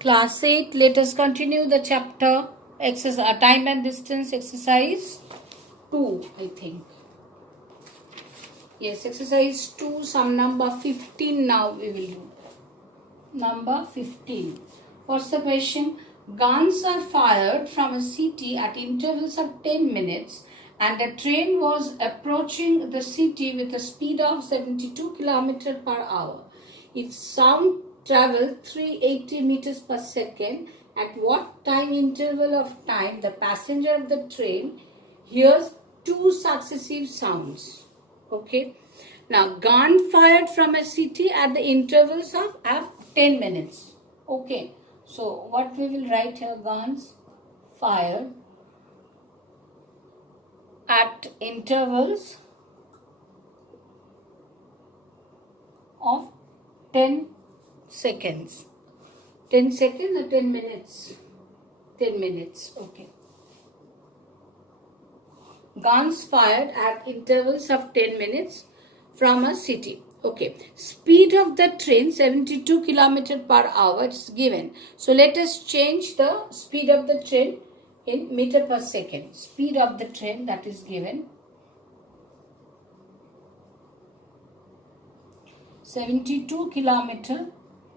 Class 8, let us continue the chapter time and distance exercise 2, I think. Yes, exercise 2, sum number 15 now we will do. Number 15. What's the question? Guns are fired from a city at intervals of 10 minutes and a train was approaching the city with a speed of 72 km per hour. If sound traveled 380 meters per second, at what time interval of time the passenger of the train hears two successive sounds? Okay. Now, gun fired from a city at the intervals of 10 minutes. Okay. So, what we will write here? Guns fired at intervals of 10 seconds. 10 seconds or 10 minutes? 10 minutes. Okay. Guns fired at intervals of 10 minutes from a city. Okay. Speed of the train 72 km per hour is given. So let us change the speed of the train in meter per second. Speed of the train that is given 72 km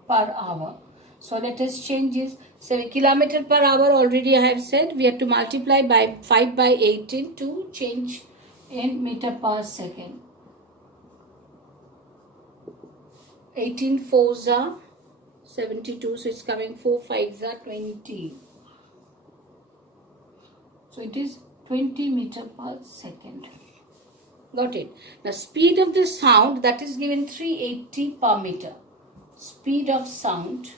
per hour. So let us change this. 7 km per hour already I have said. We have to multiply by 5 by 18 to change in meter per second. 18 fours are 72. So it's coming 4 fives are 20. So it is 20 meter per second. Got it. Now speed of the sound that is given 380 per meter. Speed of sound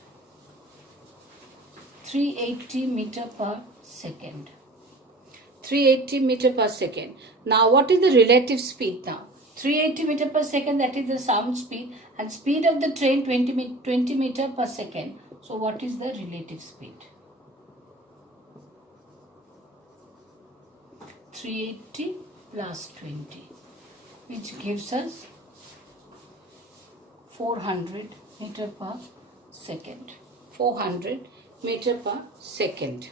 380 meter per second. 380 meter per second. Now what is the relative speed now? 380 meter per second, that is the sound speed, and speed of the train 20 meter per second. So what is the relative speed? 380 plus 20, which gives us 400 meter per second. 400 meter per second.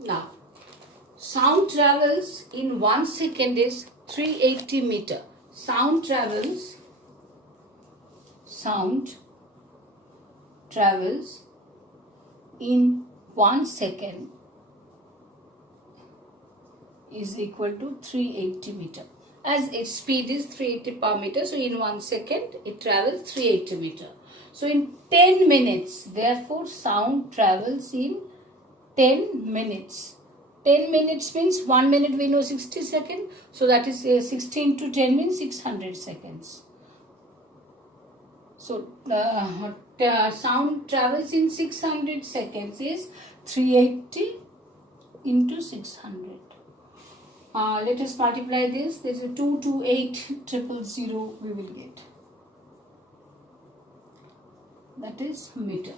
Now, sound travels in 1 second is 380 meter. Sound travels in 1 second is equal to 380 meter. As its speed is 380 per meter, so in 1 second it travels 380 meter. So in 10 minutes, therefore sound travels in 10 minutes. 10 minutes means 1 minute we know 60 seconds. So that is 16 to 10 means 600 seconds. So sound travels in 600 seconds is 380 into 600. Let us multiply this. There is a 228,000 we will get. That is meter.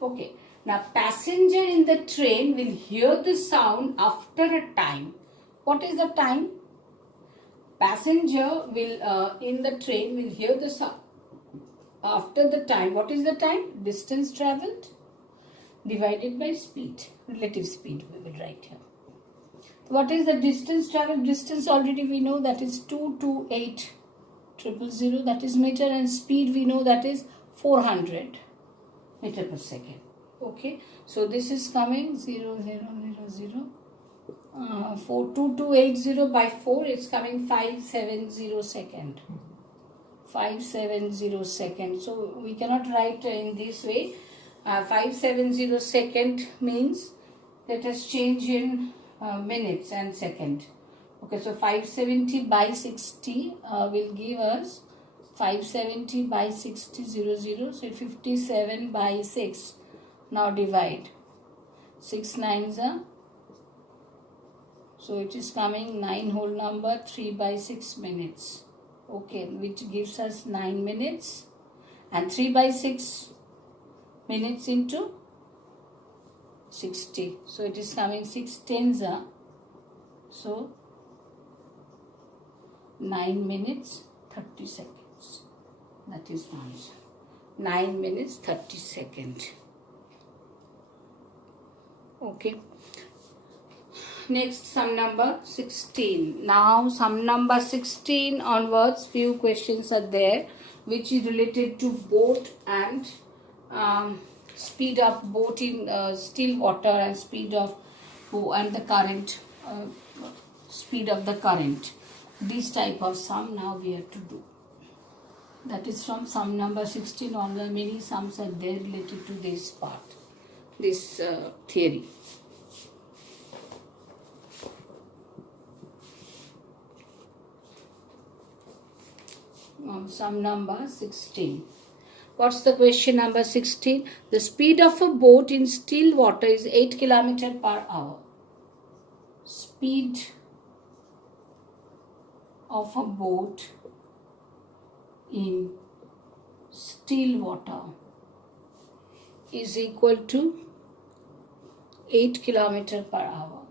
Okay. Now passenger in the train will hear the sound after a time. What is the time? Passenger will in the train will hear the sound after the time. What is the time? Distance travelled divided by speed. Relative speed we will write here. What is the distance travelled? Distance already we know, that is 228,000, that is meter, and speed we know, that is 400 meter per second. Okay, so this is coming 0, 0, 0, 0. 2280 by 4 is coming 570 second. 570 second. So we cannot write in this way. 570 second means, let us change in minutes and second. Okay, so 570 by 60 will give us 570 by 60 00. So 57 by 6. Now divide. 6 nines are. So it is coming 9 whole number 3 by 6 minutes. Okay, which gives us 9 minutes. And 3 by 6 minutes into 60. So it is coming 6 tens are. So 9 minutes 30 seconds. That is the answer. 9 minutes 30 seconds. Okay. Next, sum number 16. Now, sum number 16 onwards, few questions are there which is related to boat and speed of boat in still water and speed of and the current, speed of the current. This type of sum now we have to do. That is from sum number 16 on. The many sums are there related to this part, this theory. Sum number 16. What's the question number 16? The speed of a boat in still water is 8 km per hour. Speed of a boat in still water is equal to 8 km per hour.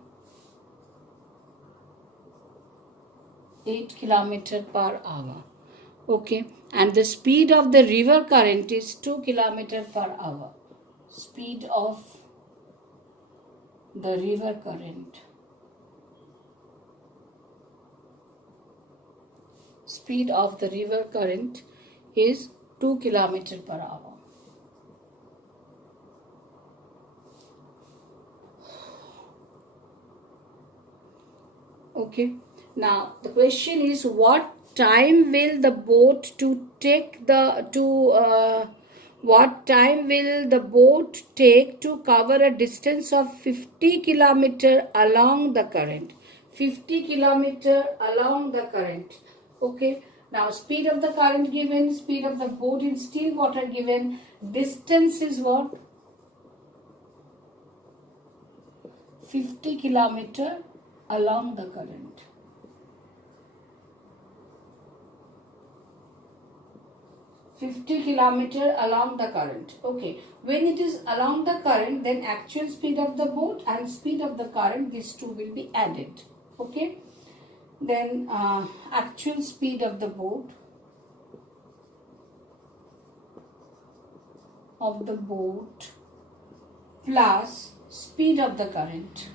8 km per hour. Okay, and the speed of the river current is 2 km per hour. Speed of the river current. Speed of the river current is 2 km per hour. Okay, now the question is, what time will the boat take to cover a distance of 50 km along the current? 50 km along the current. Okay, now speed of the current given, speed of the boat in still water given, distance is what? 50 km along the current. 50 km along the current. Okay, when it is along the current, then actual speed of the boat and speed of the current, these two will be added. Okay, then actual speed of the boat plus speed of the current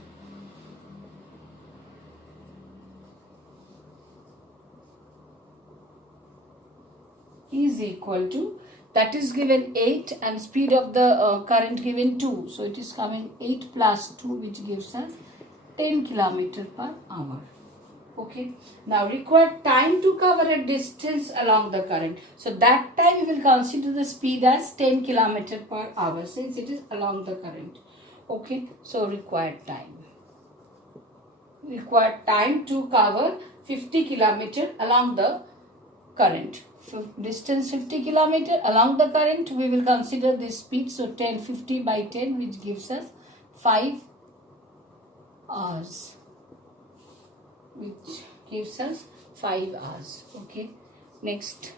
is equal to, that is given 8 and speed of the current given 2. So it is coming 8 plus 2, which gives us 10 km per hour. Okay. Now required time to cover a distance along the current. So that time we will consider the speed as 10 km per hour since it is along the current. Okay. So required time. Required time to cover 50 km along the current. Distance 50 km along the current, we will consider this speed. So 50 by 10, which gives us 5 hours. Which gives us 5 hours. Okay. Next,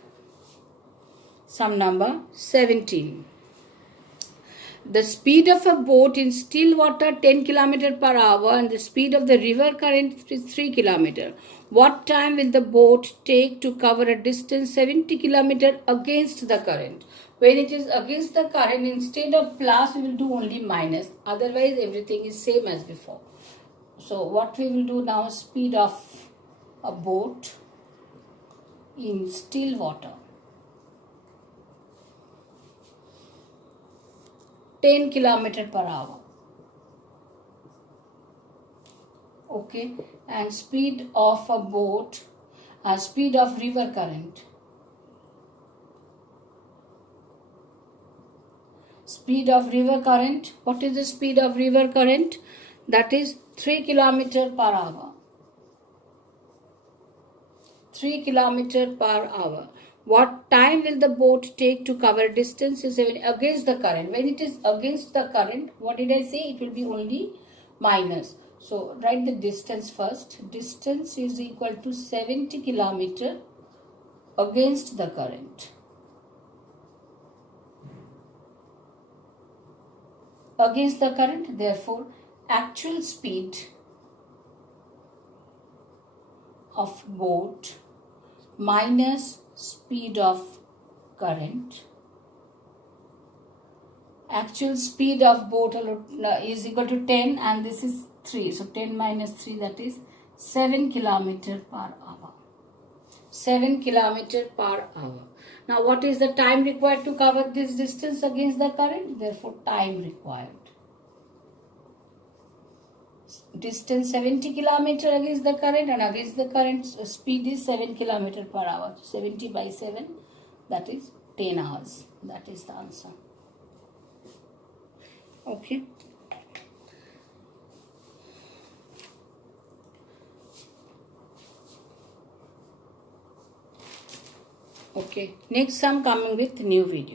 sum number 17. The speed of a boat in still water 10 km per hour and the speed of the river current is 3 km. What time will the boat take to cover a distance 70 km against the current? When it is against the current, instead of plus, we will do only minus. Otherwise, everything is same as before. So, what we will do now, speed of a boat in still water. 10 km per hour. Okay, and speed of a boat, speed of river current. Speed of river current. What is the speed of river current? That is 3 km per hour. 3 km per hour. What time will the boat take to cover distance is against the current. When it is against the current, what did I say? It will be only minus. So write the distance first. Distance is equal to 70 km against the current. Against the current, therefore, actual speed of boat minus speed of current. Actual speed of boat is equal to 10 and this is 3. So 10 minus 3, that is 7 kilometer per hour. 7 kilometer per hour. Now what is the time required to cover this distance against the current? Therefore time required. Distance 70 kilometer against the current, and against the current speed is 7 kilometer per hour. 70 by 7, that is 10 hours. That is the answer. Okay. Okay. Next I'm coming with new video.